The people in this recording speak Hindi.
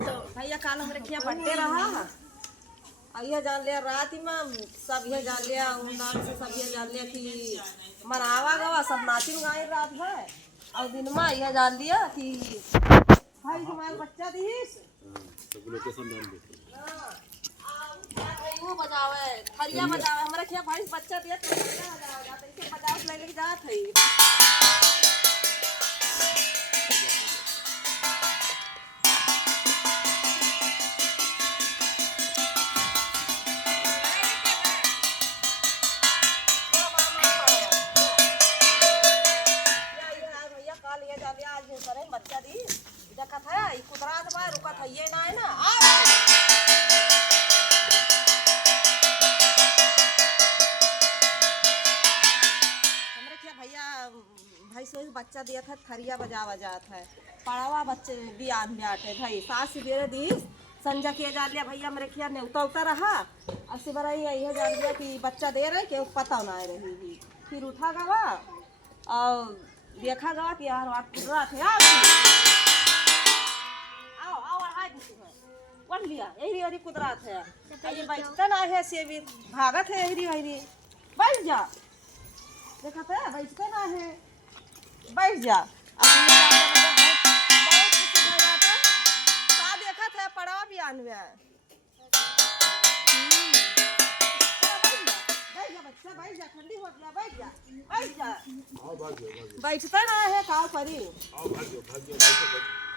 तो भैया काल हमरे खिया बर्थडे रहा और यह जान लिया रात में सब यह जान लिया उन्नान से सब यह जान लिया कि मनावा गवा सब नाचिन गाई रात है और दिन में यह जान लिया कि भाई तुम्हारा बच्चा दीस सब लोकेशन डाल देते वो बजावे थरिया बजावे हमरा खिया भाई बच्चा दिया तो थरिया बजावे जाते इसे बजावे ले लेके जात है बच्चा दी देखा था कुतरा था रुका था ये ना है ना हमरे क्या भैया भाई सो बच्चा दिया था थरिया बजा जाता है पढ़ावा बच्चे बियान में आते भाई सास सवेरे दी संजा किया जा लिया भैया मेरे खिया नेवता उतर रहा और सिबरा यही जान लिया कि बच्चा दे रहे कि पता ना रही फिर उठा गवा और देखा गवा कि यार आप कुदरा थे आओ आओ हाय वन लिया यही वाली कुदरा थे ये बैठता ना है से भी भागत है यही वही बैठ जा देखा था बैठता ना है बैठ जा देखा था पड़ा भी आनवे बच्चा बैठ जा ठंडी हो गया बैठ जा बैठ जा बैठता ना है काव परी आओ भाग जाओ